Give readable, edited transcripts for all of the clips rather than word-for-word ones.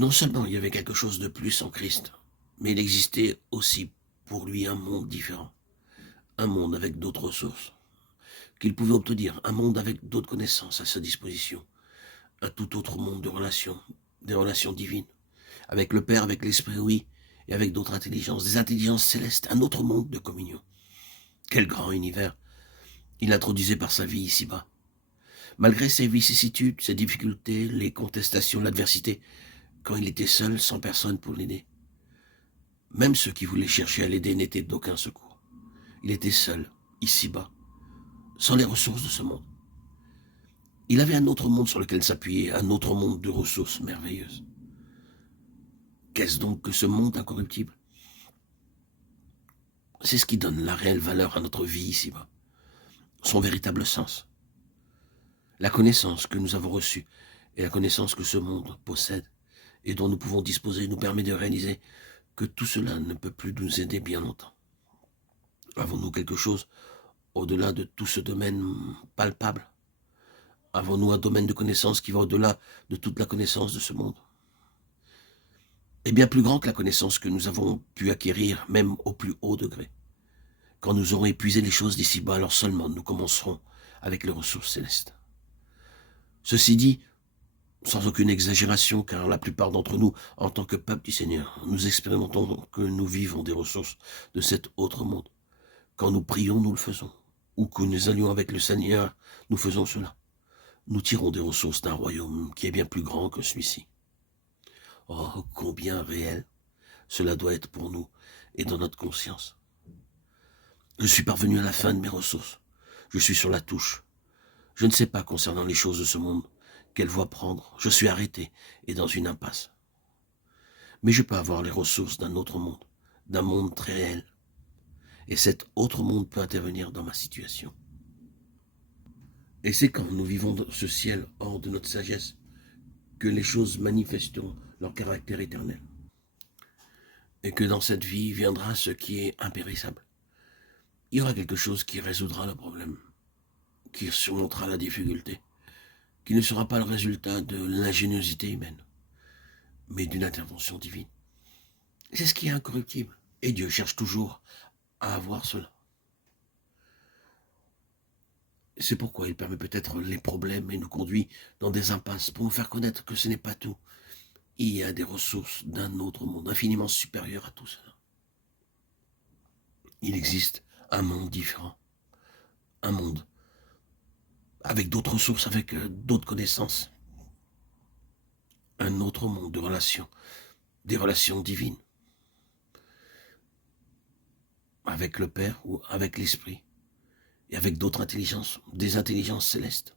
Non seulement il y avait quelque chose de plus en Christ, mais il existait aussi pour lui un monde différent, un monde avec d'autres ressources qu'il pouvait obtenir, un monde avec d'autres connaissances à sa disposition, un tout autre monde de relations, des relations divines, avec le Père, avec l'Esprit, oui, et avec d'autres intelligences, des intelligences célestes, un autre monde de communion. Quel grand univers il introduisait par sa vie ici-bas. Malgré ses vicissitudes, ses difficultés, les contestations, l'adversité, quand il était seul, sans personne pour l'aider. Même ceux qui voulaient chercher à l'aider n'étaient d'aucun secours. Il était seul, ici-bas, sans les ressources de ce monde. Il avait un autre monde sur lequel s'appuyer, un autre monde de ressources merveilleuses. Qu'est-ce donc que ce monde incorruptible? C'est ce qui donne la réelle valeur à notre vie ici-bas, son véritable sens. La connaissance que nous avons reçue et la connaissance que ce monde possède et dont nous pouvons disposer nous permet de réaliser que tout cela ne peut plus nous aider bien longtemps. Avons-nous quelque chose au-delà de tout ce domaine palpable? Avons-nous un domaine de connaissance qui va au-delà de toute la connaissance de ce monde? Et bien plus grand que la connaissance que nous avons pu acquérir, même au plus haut degré. Quand nous aurons épuisé les choses d'ici-bas, alors seulement nous commencerons avec les ressources célestes. Ceci dit, sans aucune exagération, car la plupart d'entre nous, en tant que peuple du Seigneur, nous expérimentons que nous vivons des ressources de cet autre monde. Quand nous prions, nous le faisons. Ou que nous allions avec le Seigneur, nous faisons cela. Nous tirons des ressources d'un royaume qui est bien plus grand que celui-ci. Oh, combien réel cela doit être pour nous et dans notre conscience. Je suis parvenu à la fin de mes ressources. Je suis sur la touche. Je ne sais pas concernant les choses de ce monde, quelle voie prendre. Je suis arrêté et dans une impasse. Mais je peux avoir les ressources d'un autre monde, d'un monde très réel. Et cet autre monde peut intervenir dans ma situation. Et c'est quand nous vivons dans ce ciel hors de notre sagesse que les choses manifesteront leur caractère éternel. Et que dans cette vie viendra ce qui est impérissable. Il y aura quelque chose qui résoudra le problème, qui surmontera la difficulté, qui ne sera pas le résultat de l'ingéniosité humaine, mais d'une intervention divine. C'est ce qui est incorruptible. Et Dieu cherche toujours à avoir cela. C'est pourquoi il permet peut-être les problèmes et nous conduit dans des impasses pour nous faire connaître que ce n'est pas tout. Il y a des ressources d'un autre monde, infiniment supérieur à tout cela. Il existe un monde différent, un monde avec d'autres ressources, avec d'autres connaissances, un autre monde de relations, des relations divines, avec le Père ou avec l'Esprit, et avec d'autres intelligences, des intelligences célestes,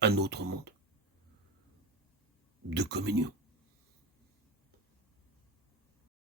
un autre monde de communion.